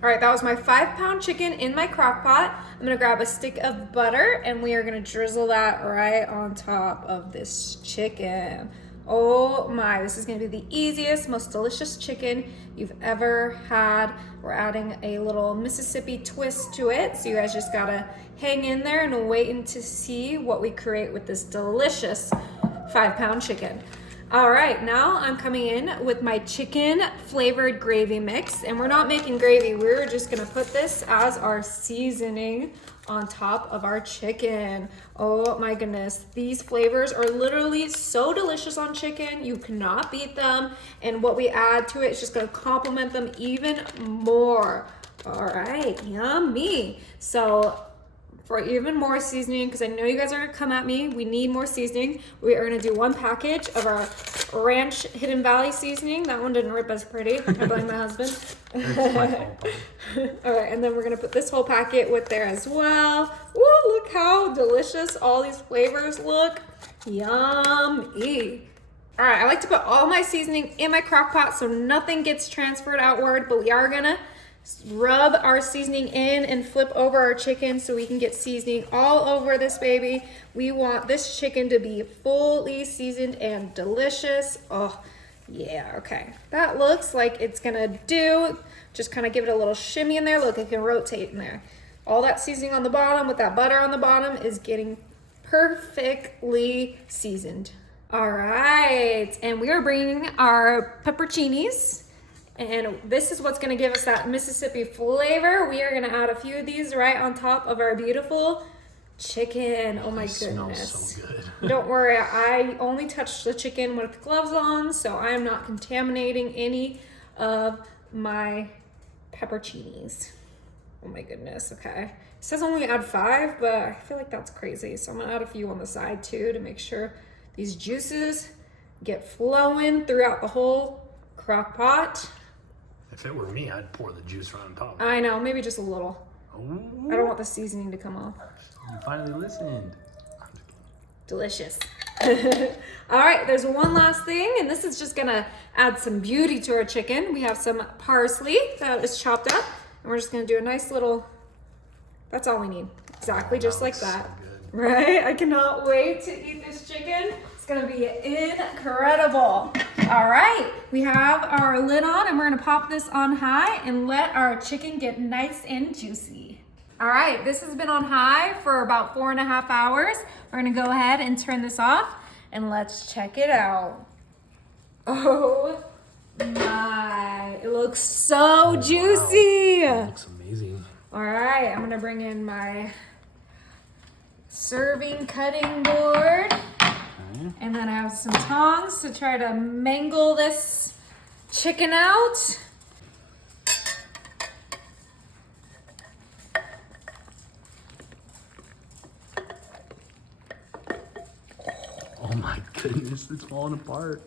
All right, that was my 5-pound chicken in my crock pot. I'm gonna grab a stick of butter and we are gonna drizzle that right on top of this chicken. Oh my, this is gonna be the easiest, most delicious chicken you've ever had. We're adding a little Mississippi twist to it, so you guys just gotta hang in there and wait to see what we create with this delicious 5-pound chicken. All right, now I'm coming in with my chicken flavored gravy mix, and we're not making gravy. We're just gonna put this as our seasoning on top of our chicken. Oh my goodness, these flavors are literally so delicious on chicken. You cannot beat them, and what we add to it is just gonna complement them even more. All right, yummy. So for even more seasoning, because I know you guys are gonna come at me, we need more seasoning. We are gonna do 1 package of our ranch Hidden Valley seasoning. That one didn't rip as pretty. I blame my husband. It's my fault. All right, and then we're gonna put this whole packet with there as well. Woo, look how delicious all these flavors look. Yummy. All right, I like to put all my seasoning in my crock pot so nothing gets transferred outward, but we are gonna rub our seasoning in and flip over our chicken so we can get seasoning all over this baby. We want this chicken to be fully seasoned and delicious. Oh yeah, okay. That looks like it's gonna do. Just kind of give it a little shimmy in there. Look, it can rotate in there. All that seasoning on the bottom with that butter on the bottom is getting perfectly seasoned. All right, and we are bringing our pepperoncinis. And this is what's gonna give us that Mississippi flavor. We are gonna add a few of these right on top of our beautiful chicken. Oh my goodness. Smells so good. Don't worry, I only touched the chicken with gloves on, so I am not contaminating any of my pepperoncinis. Oh my goodness, okay. It says only add 5, but I feel like that's crazy. So I'm gonna add a few on the side too to make sure these juices get flowing throughout the whole crock pot. If it were me, I'd pour the juice right on top. I know, maybe just a little. Ooh, I don't want the seasoning to come off. you finally listened. Delicious. All right, there's one last thing, and this is just gonna add some beauty to our chicken. We have some parsley that is chopped up, and we're just gonna do a nice little, that's all we need. Exactly, just like that. So good. Right? I cannot wait to eat this chicken. It's gonna be incredible. All right, we have our lid on and we're gonna pop this on high and let our chicken get nice and juicy. All right, this has been on high for about 4.5 hours. We're gonna go ahead and turn this off and let's check it out. Oh my, it looks so juicy. Wow. That looks amazing. All right, I'm gonna bring in my serving cutting board. And then I have some tongs to try to mangle this chicken out. Oh my goodness, it's falling apart.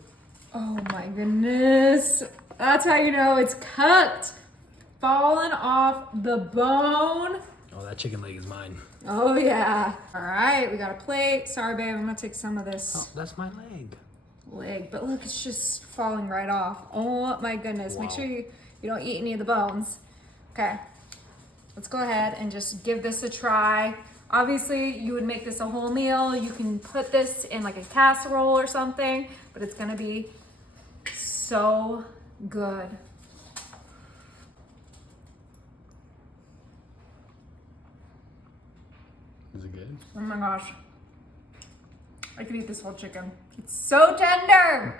Oh my goodness. That's how you know it's cooked. Falling off the bone. Oh, that chicken leg is mine. Oh yeah. All right, we got a plate. Sorry, babe, I'm gonna take some of this Oh, that's my leg. leg, but look, it's just falling right off. Oh my goodness. Make Wow. sure you don't eat any of the bones. Okay, let's go ahead and just give this a try. Obviously, you would make this a whole meal. You can put this in like a casserole or something, but it's gonna be so good. Is it good? Oh my gosh. I could eat this whole chicken. It's so tender.